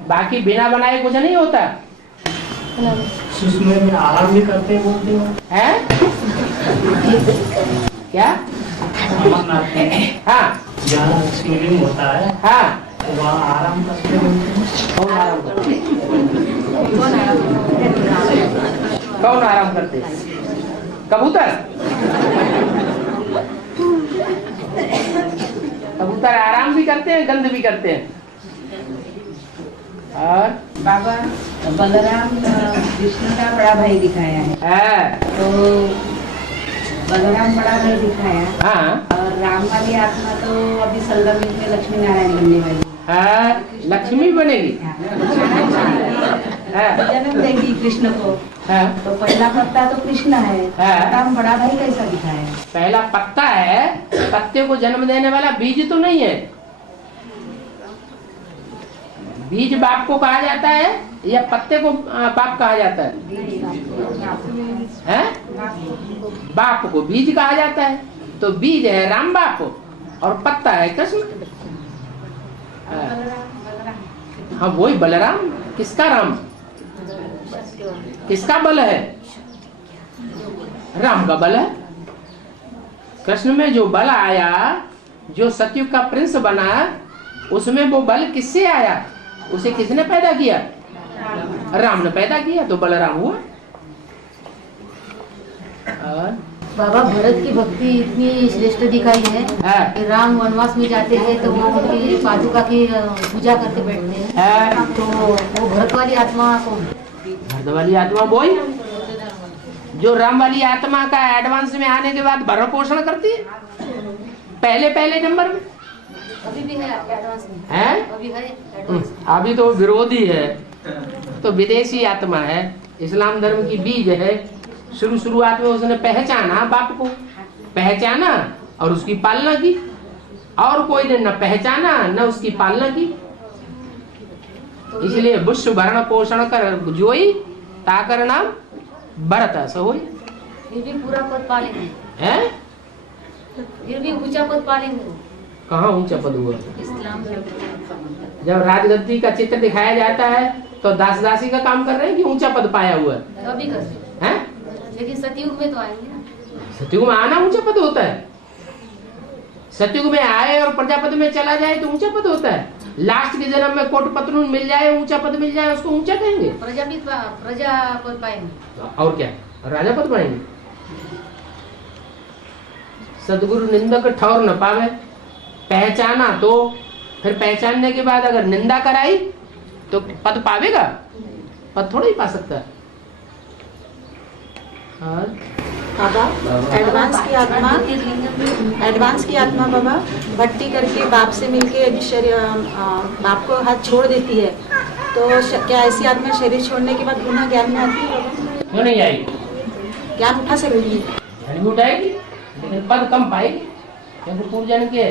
बाकी बिना बनाए कुछ नहीं होता सुषमा में आराम भी करते बोलते हो है क्या? अमरनाथ में हाँ, जहाँ शिवलिंग होता है हाँ, तो वहाँ आराम करते बोलते हो। कौन आराम करते? कौन आराम करते? कबूतर? कबूतर आराम भी करते हैं, गंध भी करते हैं। और बाबा बलराम विष्णु का बड़ा भाई दिखाया है, तो बलराम बड़ा भाई दिखाया। हाँ, और राम वाली आत्मा तो अभी संगम में लक्ष्मी नारायण बनने वाली है। लक्ष्मी बनेगी, जन्म देगी कृष्ण को। तो पहला पत्ता तो कृष्ण है, राम बड़ा भाई कैसा दिखाया है? पहला पत्ता है, पत्ते को जन्म देने वाला बीज तो नहीं है। बीज बाप को कहा जाता है या पत्ते को बाप कहा जाता है? बाप को बीज कहा जाता है। तो बीज है राम बाप और पत्ता है कृष्ण। हाँ, वही बलराम। किसका राम? किसका बल है? राम का बल है। कृष्ण में जो बल आया, जो सतयुग का प्रिंस बना, उसमें वो बल किससे आया? उसे किसने पैदा किया? राम ने पैदा किया, तो बलराम हुआ। बाबा भरत की भक्ति इतनी श्रेष्ठ दिखाई है कि राम वनवास में जाते हैं तो वो उनकी पादुका की पूजा करके बैठते हैं। तो वो भरत वाली आत्मा को, भरत वाली आत्मा वही जो राम वाली आत्मा का एडवांस में आने के बाद भरण पोषण करती है पहले नंबर में। अभी भी है एडवांस में, है अभी है एडवांस में। अभी तो विरोधी है, तो विदेशी आत्मा है, इस्लाम धर्म की बीज है। शुरुआत में उसने पहचाना, बाप को पहचाना और उसकी पालना की, और कोई ने न पहचाना न उसकी पालना की। इसलिए विश्व भरण पोषण कर जोई ताकर नाम भरत सोई। फिर भी पूरा पद पालेंगे हैं? फिर भी ऊंचा पद पालेंगे। कहाँ ऊंचा पद हुआ? इस्लाम जब राजगद्दी का चित्र दिखाया जाता है तो दास दासी का काम कर रहे हैं कि ऊंचा पद पाया हुआ है? अभी कर हैं? लेकिन सतयुग में तो आएंगे ना। सतयुग में आना ऊंचा पद होता है। सतयुग में आए और प्रजापति में चला जाए तो ऊंचा पद होता है। लास्ट के जन्म में कोट पतलून मिल जाए, ऊंचा पद मिल जाए, उसको ऊंचा कहेंगे? प्रजा पद पाएंगे। और क्या, राजा पद पाएंगे? सदगुरु निंदक ठौर न पावे। पहचाना तो फिर पहचानने के बाद अगर निंदा कराई तो पद पावेगा? पद थोड़ा ही पा सकता है। बाबा एडवांस की आत्मा बाबा भट्टी करके बाप से मिलके बाप को हाथ छोड़ देती है, तो क्या ऐसी आत्मा शरीर छोड़ने के बाद पुनः ज्ञान में आती है? क्यों नहीं आएगी? ज्ञान उठा सकती है, ज्ञान भी उठाएगी लेकिन पद कम पाएगी, क्योंकि पूर्वजन्म के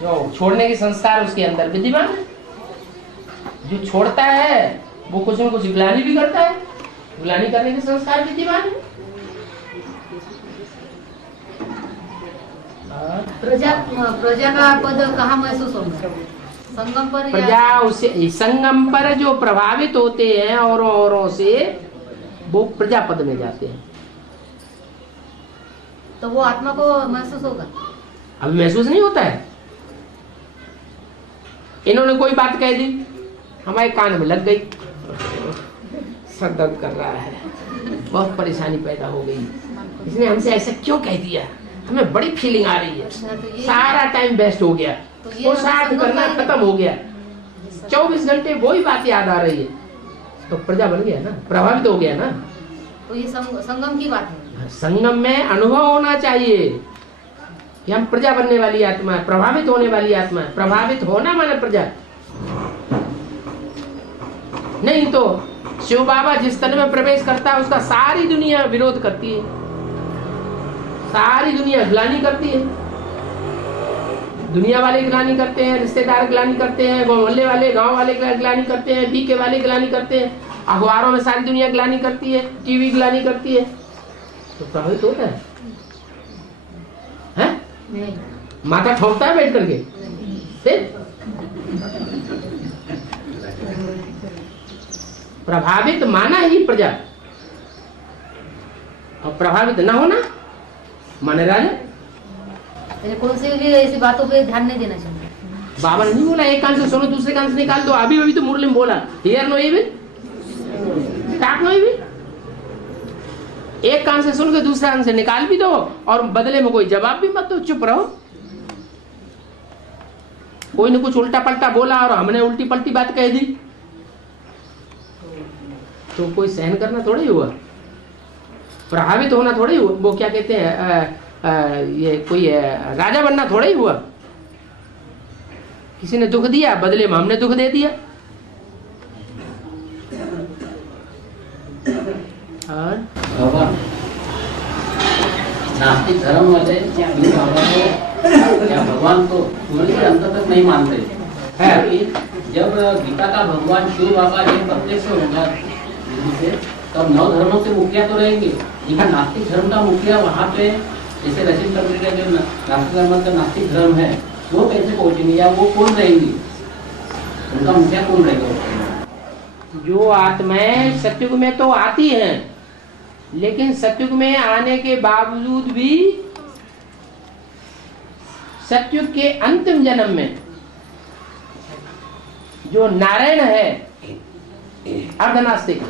जो छोड़ने के संस्कार उसके अंदर विद्यमान है। जो छोड़ता है वो कुछ न कुछ ग्लानि भी करता है, ग्लानि करने के संस्कार विद्यमान है। प्रजा का पद कहाँ महसूस होगा? संगम पर? प्रजा उसे संगम पर जो प्रभावित होते हैं औरों से वो प्रजा पद में जाते हैं। तो वो आत्मा को महसूस होगा? अभी महसूस नहीं होता है। इन्होंने कोई बात कह दी, हमारे कान में लग गई, सर दर्द कर रहा है, बहुत परेशानी पैदा हो गई, इसने हमसे ऐसा क्यों कह दिया, हमें बड़ी फीलिंग आ रही है, सारा टाइम वेस्ट हो गया, वो साथ करना खत्म हो गया, 24 घंटे वही बात याद आ रही है, तो प्रजा बन गया ना, प्रभावित हो गया ना। तो ये संगम की बात है। संगम में अनुभव होना चाहिए कि हम प्रजा बनने वाली आत्मा है, प्रभावित होने वाली आत्मा है। प्रभावित होना माने प्रजा, नहीं तो शिव बाबा जिस तन में प्रवेश करता है उसका सारी दुनिया विरोध करती है, सारी दुनिया ग्लानि करती है। दुनिया वाले ग्लानि करते हैं, रिश्तेदार ग्लानि करते हैं, मोहल्ले वाले गांव वाले ग्लानि करते हैं, बीके वाले ग्लानि करते हैं, अखबारों में सारी दुनिया ग्लानि करती है, टीवी ग्लानि करती है, तो प्रभावित होता है, हैं? माथा ठोकता है बैठ करके, प्रभावित माना ही प्रजा, और प्रभावित न होना माने राजा। कौन सी भी ऐसी बातों पे ध्यान नहीं देना चाहिए। बाबा ने नहीं बोला एक कान से सुनो दूसरे कान से निकाल दो, अभी तो मुरली में बोला hear no evil start no evil, एक कान से सुन के दूसरे कान से निकाल भी दो और बदले में कोई जवाब भी मत दो, चुप रहो। कोई ने कुछ उल्टा पलटा बोला और हमने उल्टी पलटी बात कह दी तो कोई सहन करना थोड़ा ही हुआ, प्रभावित होना थोड़ा ही हुआ, वो क्या कहते हैं ये कोई राजा बनना थोड़ा ही हुआ। किसी ने दुख दिया बदले में हमने दुख दे दिया। और नास्तिक धर्म वाले भगवान को सूर्य के अंत तक नहीं मानते हैं। जब गीता का भगवान शिव बाबा जब प्रत्यक्ष होगा तब 9 धर्मों से मुखिया तो रहेंगे, लेकिन नास्तिक धर्म का मुखिया वहाँ पे जैसे रचिन करने का जो नास्तिक धर्म का नास्तिक धर्म है वो कैसे पहुँचेंगे या वो कौन रहेंगी, उनका मुखिया कौन रहेगा? जो आत्माएं सत्युग में तो आती हैं, लेकिन सत्युग में आने के बावजूद भी सत्युग के अंतिम जन्म में जो नारायण है अर्धनास्तिक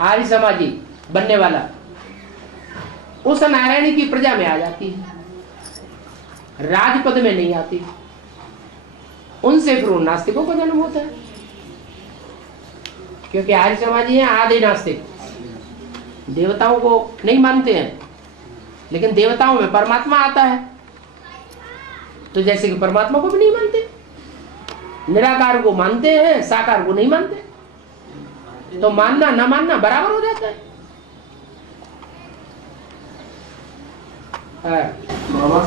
आर्य समाजी बनने वाला, उस नारायण की प्रजा में आ जाती है, राजपद में नहीं आती, उनसे फिर उन नास्तिकों का जन्म होता है। क्योंकि आर्य समाजी हैं आदि नास्तिक, देवताओं को नहीं मानते हैं, लेकिन देवताओं में परमात्मा आता है, तो जैसे कि परमात्मा को भी नहीं मानते, निराकार को मानते हैं साकार को नहीं मानते, तो मानना ना मानना बराबर हो जाता है। बाबा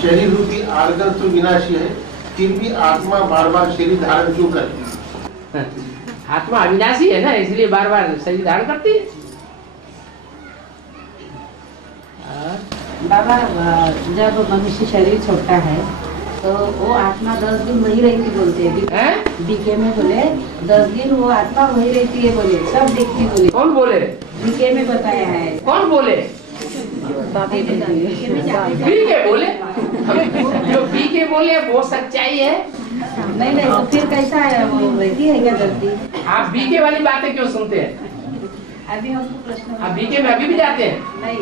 शरीर रूपी आर्गन तो विनाशी है, फिर भी आत्मा बार बार शरीर धारण क्यों करती है? आत्मा अविनाशी है ना, इसलिए बार बार शरीर धारण करती है। बाबा जब मनुष्य शरीर छोड़ता है तो वो आत्मा 10 दिन वही रहती बोलते हैं। बीके में बोले 10 दिन वो आत्मा वही रहती है बोले, सब देखती बोले। कौन बोले? बीके में बताया है। कौन बोले? बीके बोले? जो बीके बोले वो सच्चाई है। नहीं तो फिर कैसा है, वो रहती है क्या गलती? आप बीके वाली बातें क्यों सुनते हैं? अभी हमको प्रश्न, आप बीके में अभी भी जाते हैं? नहीं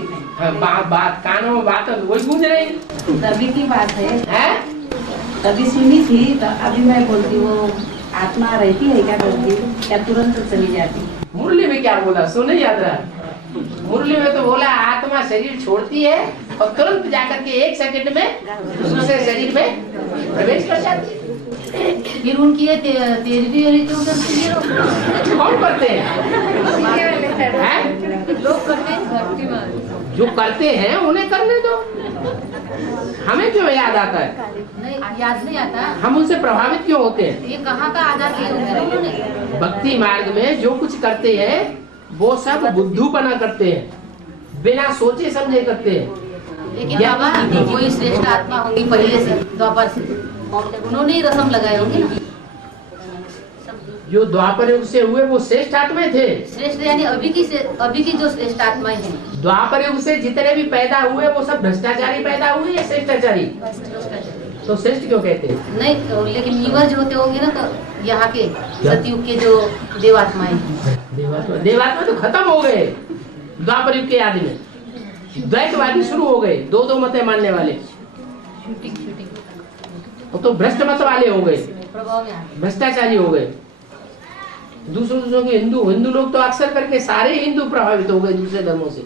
बात कानों में बात वही गूंज रही। तभी की बात है, तभी सुनी थी तो अभी मैं बोलती वो आत्मा रहती है क्या गलती, क्या तुरंत चली जाती? मुरली में क्या बोला सुने याद रहा? मुरली में तो बोला आत्मा शरीर छोड़ती है और तुरंत जाकर के 1 सेकंड में दूसरे शरीर में प्रवेश कर जाती है। फिर उनकी ये तेरहवीं वाली क्यों करते हैं लोग? कौन करते हैं? लोग करते हैं, जो करते हैं उन्हें करने दो, हमें क्यों याद आता है? नहीं याद नहीं आता। हम उनसे प्रभावित क्यों होते हैं? ये कहाँ का आधार किए होंगे उन्होंने? भक्ति मार्ग में जो कुछ करते हैं वो सब बुद्धूपना करते हैं, बिना सोचे समझे करते हैं। लेकिन बाबा कोई श्रेष्ठ आत्मा होंगी पहले से, द्वापर से, उन्होंने ही रस्म लगाए होंगे ना। जो द्वापर युग से हुए वो श्रेष्ठ आत्माएं थे। श्रेष्ठ यानी अभी की जो श्रेष्ठ आत्माएं हैं। द्वापर युग से जितने भी पैदा हुए वो सब भ्रष्टाचारी पैदा हुए या श्रेष्ठाचारी? तो श्रेष्ठ क्यों कहते हैं? नहीं, लेकिन नीवर जो होते होंगे ना, तो यहाँ के सतयुग के जो देवात्माएं, देवात्मा तो खत्म हो गए द्वापर युग के आदि में। द्वैतवादी शुरू हो गए, दो मतें मानने वाले, वो तो भ्रष्ट मत वाले हो गए, भ्रष्टाचारी हो गए। दूसरों के हिंदू लोग तो अक्सर करके सारे हिंदू प्रभावित हो गए दूसरे धर्मों से।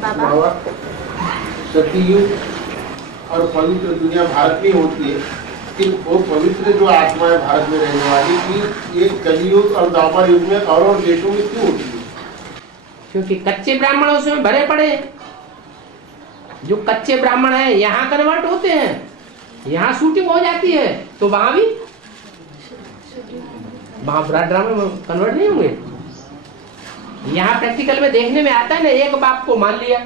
बाबा सतयुग और पवित्र दुनिया भारत में होती है, लेकिन वो पवित्र जो आत्मा है भारत में रहने वाली की, ये कलयुग और द्वापर युग में और देशों में क्यों होती है? क्योंकि कच्चे ब्राह्मण उसमें भरे पड़े। जो कच्चे ब्राह्मण है यहाँ कन्वर्ट होते हैं, यहाँ शूटिंग हो जाती है, तो वहां भी ड्रामा में कन्वर्ट नहीं होंगे। यहाँ प्रैक्टिकल में देखने में आता है ना, एक बाप को मान लिया,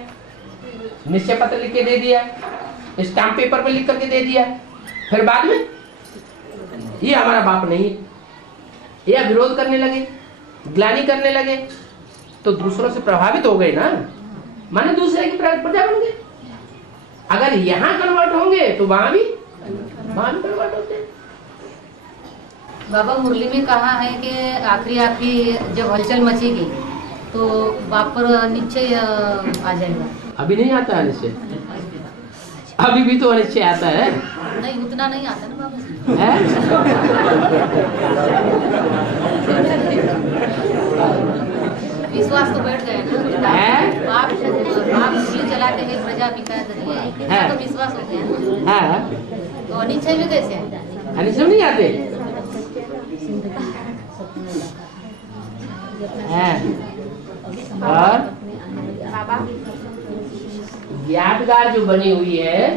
निश्चय पत्र लिख के दे दिया, स्टाम्प पेपर पे लिख करके दे दिया, फिर बाद में ये हमारा बाप नहीं है, ये विरोध करने लगे, ग्लानि करने लगे, तो दूसरों से प्रभावित हो गए ना, माने दूसरे की प्रजा बन गए। अगर यहाँ कन्वर्ट होंगे तो वहां भी कन्वर्ट होते हैं। बाबा मुरली में कहा है कि आखिरी जब हलचल मचेगी तो बाप पर निश्चय आ जाएगा। अभी नहीं आता है निश्चय, अभी भी तो निश्चय आता है। नहीं, उतना नहीं आता ना बाबा। विश्वास तो बैठ गया ना, बाप मुरली चलाते हैं प्रजा पिता तो विश्वास हो गया ना। तो अनिश्चय में कैसे आता है? अनिश्चय नहीं आते और यादगार जो बनी हुई है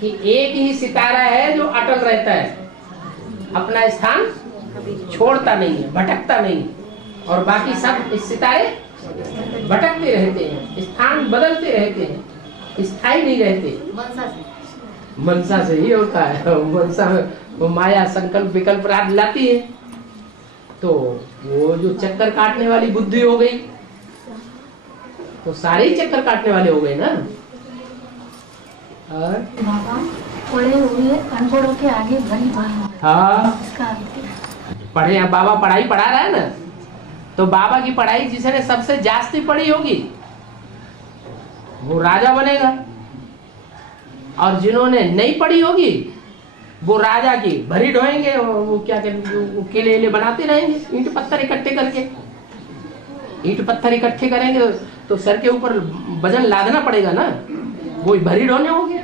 कि एक ही सितारा है जो अटल रहता है, अपना स्थान छोड़ता नहीं है, भटकता नहीं, और बाकी सब इस सितारे भटकते रहते हैं, स्थान बदलते रहते हैं, स्थायी नहीं रहते। मनसा से ही होता है, मनसा में वो माया संकल्प विकल्प रात लाती है, तो वो जो चक्कर काटने वाली बुद्धि हो गई तो सारे ही चक्कर काटने वाले हो गए ना। और पढ़े हुए अनपढ़ों के आगे भली भाई। हाँ, पढ़े, बाबा पढ़ाई पढ़ा रहा है ना, तो बाबा की पढ़ाई जिसने सबसे जास्ती पढ़ी होगी वो राजा बनेगा, और जिन्होंने नहीं पढ़ी होगी वो राजा की भरी ढोएंगे, वो क्या करेंगे, किले बनाते रहेंगे, ईंट पत्थर इकट्ठे करके, ईंट पत्थर इकट्ठे करेंगे तो सर के ऊपर वजन लादना पड़ेगा ना, वो भरी ढोने हो गया।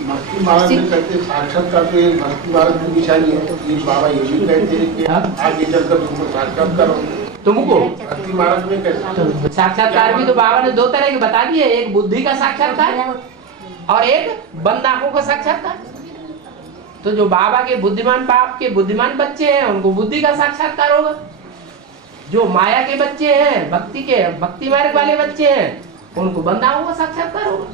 भक्ति मार्ग में कहते साक्षात्कार, तो एक भक्ति मार्ग की निशानी है। ये बाबा ये भी कहते हैं कि आगे चलकर तुमको साक्षात्कार तुमको भक्ति मार्ग में कहते साक्षात्कार भी तो बाबा ने दो तरह के बता दिए, एक बुद्धि का साक्षात्कार और एक बंद आंखों का साक्षात्कार। तो जो बाबा के बुद्धिमान बाप के बुद्धिमान बच्चे हैं उनको बुद्धि का साक्षात्कार होगा, जो माया के बच्चे हैं, भक्ति मार्ग वाले बच्चे हैं उनको बंद आंखों का साक्षात्कार होगा,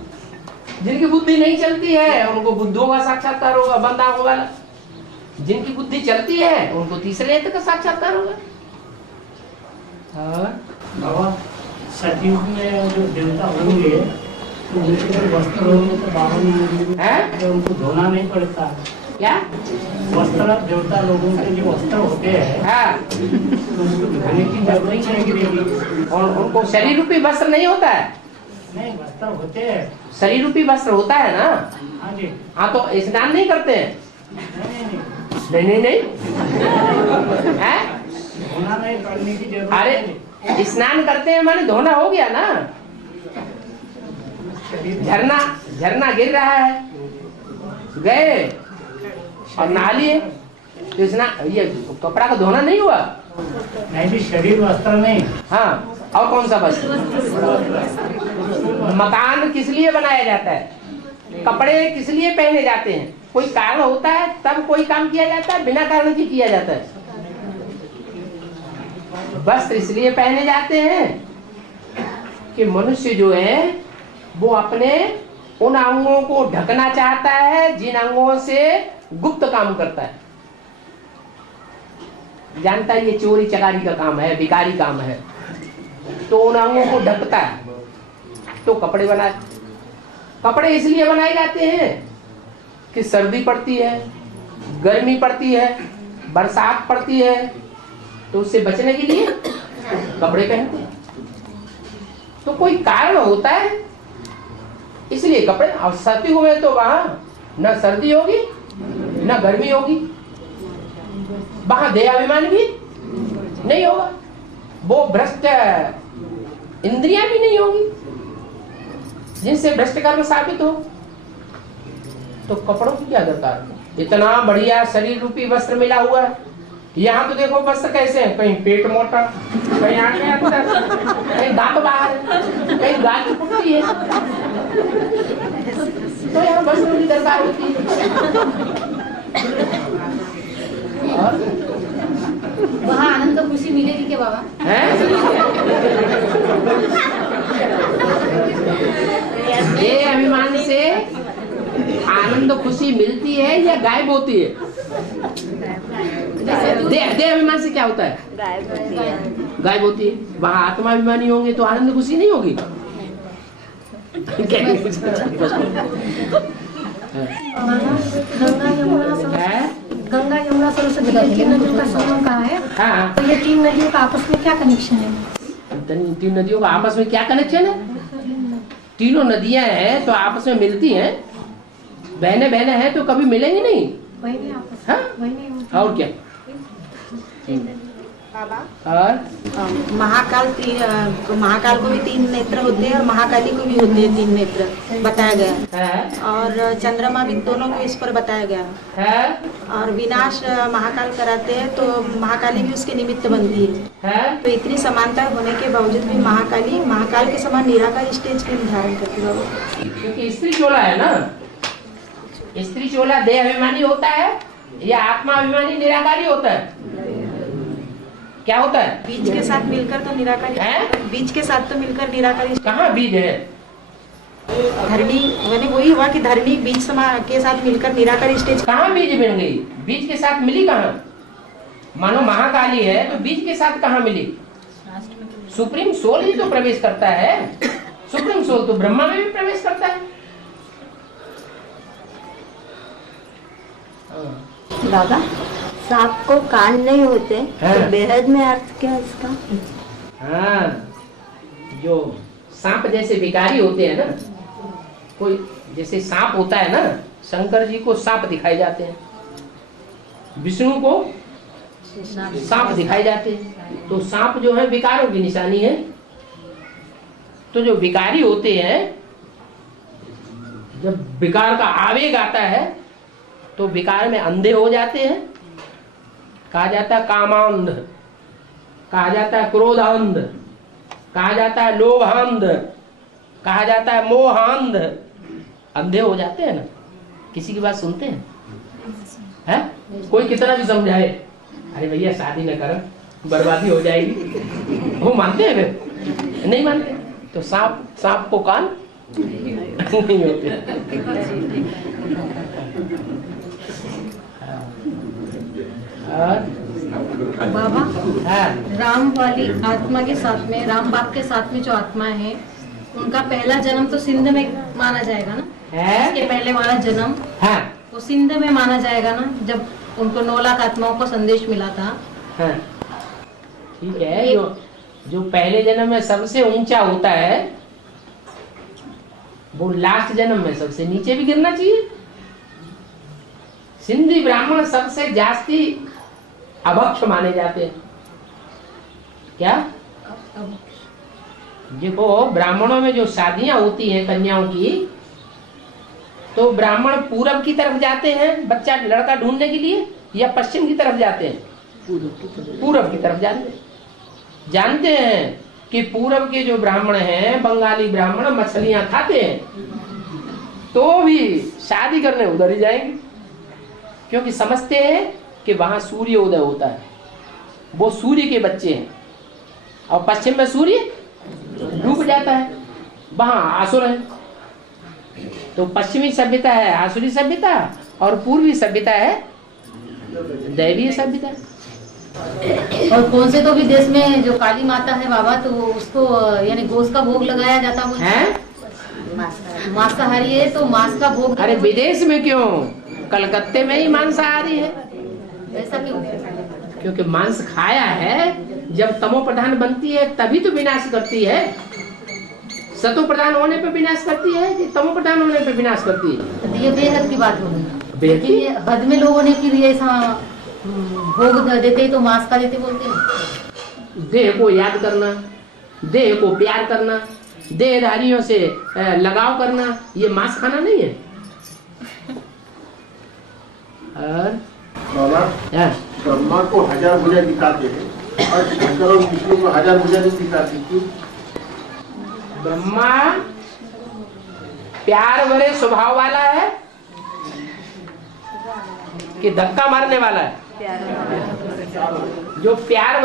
जिनकी बुद्धि नहीं चलती है उनको बुद्धों का साक्षात्कार होगा, बंद आंखों वाला। जिनकी बुद्धि चलती है उनको तीसरे नेत्र का साक्षात्कार होगा। बाबा सतयुग में जो देवता होंगे तो उनके वस्त्र होंगे तो बाबा ने उनको धोना नहीं पड़ता क्या? वस्त्र देवता लोगों के जो वस्त्र होते हैं तो उनको धोने की जरूरत नहीं, और उनको शरीर रूपी वस्त्र नहीं होता है। नहीं, वस्त्र होते हैं, शरीर रूपी वस्त्र होता है ना। हाँ जी। हाँ, तो स्नान नहीं करते हैं? नहीं, धोना नहीं करने की जरूरत अरे स्नान करते हैं माने धोना हो गया ना। झरना गिर रहा है, गए और नहा लिए, तो स्नान, ये कपड़ा का धोना नहीं हुआ। नहीं भी शरीर वस्त्र नहीं। हाँ, और कौन सा वस्त्र? मकान किस लिए बनाया जाता है? कपड़े किस लिए पहने जाते हैं? कोई कारण होता है तब कोई काम किया जाता है, बिना कारण के किया जाता है। वस्त्र इसलिए पहने जाते हैं कि मनुष्य जो है वो अपने उन अंगों को ढकना चाहता है जिन अंगों से गुप्त काम करता है। जानता है ये चोरी चकारी का काम है, भिखारी काम है, तो उन अंगों को ढकता है, तो कपड़े बनाए। कपड़े इसलिए बनाए जाते हैं कि सर्दी पड़ती है, गर्मी पड़ती है, बरसात पड़ती है, तो उससे बचने के लिए कपड़े पहनते हैं। तो कोई कारण होता है इसलिए कपड़े। और सतयुग में तो वहां न सर्दी होगी न गर्मी होगी, वहां देहाभिमान भी नहीं होगा, वो भ्रष्ट इंद्रियां भी नहीं होगी जिनसे भ्रष्ट कर्म साबित हो। तो कपड़ों की क्या दरकार? इतना बढ़िया शरीर रूपी वस्त्र मिला हुआ है। यहाँ तो देखो वस्त्र कैसे है, कहीं पेट मोटा, कहीं आंखें अंदर, कहीं दांत बाहर, कहीं गाल फुटती है, तो यहाँ वस्त्रों की दरकार होती है। और वहाँ आनंद तो खुशी मिलेगी क्या बाबा? ये अभिमान से आनंद खुशी मिलती है या गायब होती है? देह अभिमान से क्या होता है? गायब होती है। वहाँ आत्मा अभिमानी होंगे तो आनंद खुशी नहीं होगी। गंगा यमुना सरस्वती तीन नदियों का संगम कहाँ है? हाँ। तो ये तीन नदियों का आपस में क्या कनेक्शन है? तीन नदियों का आपस में क्या कनेक्शन है? तीनों नदियां हैं तो आपस में मिलती हैं, बहने हैं तो कभी मिलेंगी नहीं। वही नहीं आपस हाँ? वही नहीं और क्या? बाबा, और महाकाल को भी तीन नेत्र होते हैं और महाकाली को भी होते हैं तीन नेत्र, बताया गया है। और चंद्रमा भी दोनों को इस पर बताया गया है। और विनाश महाकाल कराते हैं तो महाकाली भी उसके निमित्त बनती है। तो इतनी समानता होने के बावजूद भी महाकाल के समान निराकार स्टेज के निर्धारण करती है। क्योंकि स्त्री चोला है ना, स्त्री चोला देह अभिमानी होता है या आत्मा अभिमानी निराकारी होता है? क्या होता है? बीज के साथ मिलकर तो निराकारी है। बीज के साथ तो मिलकर निराकारी। कहाँ बीज है? धरणी, मैंने वही हुआ कि धरणी बीज के साथ मिलकर निराकारी स्टेज। कहाँ बीज बन गई? बीज के साथ मिली कहाँ? मानो महाकाली है तो बीज के साथ कहाँ मिली? सुप्रीम सोल ही तो प्रवेश करता है। सुप्रीम सोल तो ब्रह्मा में भी प्रवेश करता है। बाबा, सांप को कान नहीं होते हाँ। तो बेहद में अर्थ क्या है इसका? हाँ, जो सांप जैसे विकारी होते हैं ना, कोई जैसे सांप होता है ना, शंकर जी को सांप दिखाई जाते हैं, विष्णु को सांप दिखाई जाते हैं। तो सांप जो है विकारों की निशानी है। तो जो विकारी होते हैं, जब विकार का आवेग आता है तो विकार में अंधे हो जाते हैं। कहा जाता है कामांध, कहा जाता है क्रोधांध, कहा जाता है लोभांध, कहा जाता है मोहांध। अंधे हो जाते हैं ना, किसी की बात सुनते हैं? है? कोई कितना भी समझाए, अरे भैया शादी न कर, बर्बादी हो जाएगी, वो मानते हैं फिर? नहीं मानते। तो सांप को कान नहीं होते। बाबा, हाँ। राम वाली आत्मा के साथ में, राम बाप के साथ में जो आत्मा है, उनका पहला जन्म तो सिंध में माना जाएगा ना? इसके पहले वाला जन्म वो सिंध में माना जाएगा ना, जब उनको 9 लाख आत्माओं को संदेश मिला था। हाँ। ठीक है। जो पहले जन्म में सबसे ऊंचा होता है वो लास्ट जन्म में सबसे नीचे भी गिरना चाहिए। सिंधी ब्राह्मण सबसे जास्ती अभक्ष माने जाते हैं। क्या? देखो ब्राह्मणों में जो शादियां होती हैं कन्याओं की, तो ब्राह्मण पूरब की तरफ जाते हैं बच्चा लड़का ढूंढने के लिए या पश्चिम की तरफ जाते हैं? पूरब की तरफ जाते हैं। जानते हैं कि पूरब के जो ब्राह्मण हैं, बंगाली ब्राह्मण, मछलियां खाते हैं, तो भी शादी करने उधर ही जाएंगे, क्योंकि समझते हैं कि वहां सूर्य उदय होता है, वो सूर्य के बच्चे हैं, और पश्चिम में सूर्य डूब जाता है, वहां आसुर है। तो पश्चिमी सभ्यता है आसुरी सभ्यता, और पूर्वी सभ्यता है दैवीय सभ्यता। और कौन से तो भी देश में जो काली माता है बाबा, तो उसको यानी गोश्त का भोग लगाया जाता है। मांसाहारी है तो मांस का भोग। अरे विदेश में क्यों, कलकत्ते में ही मांसाहारी है। ऐसा क्यों? क्योंकि मांस खाया है, जब तमो प्रधान बनती है तभी तो विनाश करती है। सतो प्रधान होने पे विनाश करती है कि तमो प्रधान होने पे विनाश करती है? तो ये बेहद की बात होगी। लेकिन ये हद में लोगों ने फिर ये ऐसा भोग देते तो मांस का देते बोलते हैं। देह को याद करना, देह को प्यार करना, देहधारियों से लगाव करना, ये मांस खाना नहीं है। और ब्रह्मा को 1000 भुजा दिखाते हैं और शंकर और विष्णु को 1000 भुजा नहीं दिखाते, क्यों? ब्रह्मा प्यार भरे स्वभाव वाला है कि धक्का मारने वाला है? जो प्यार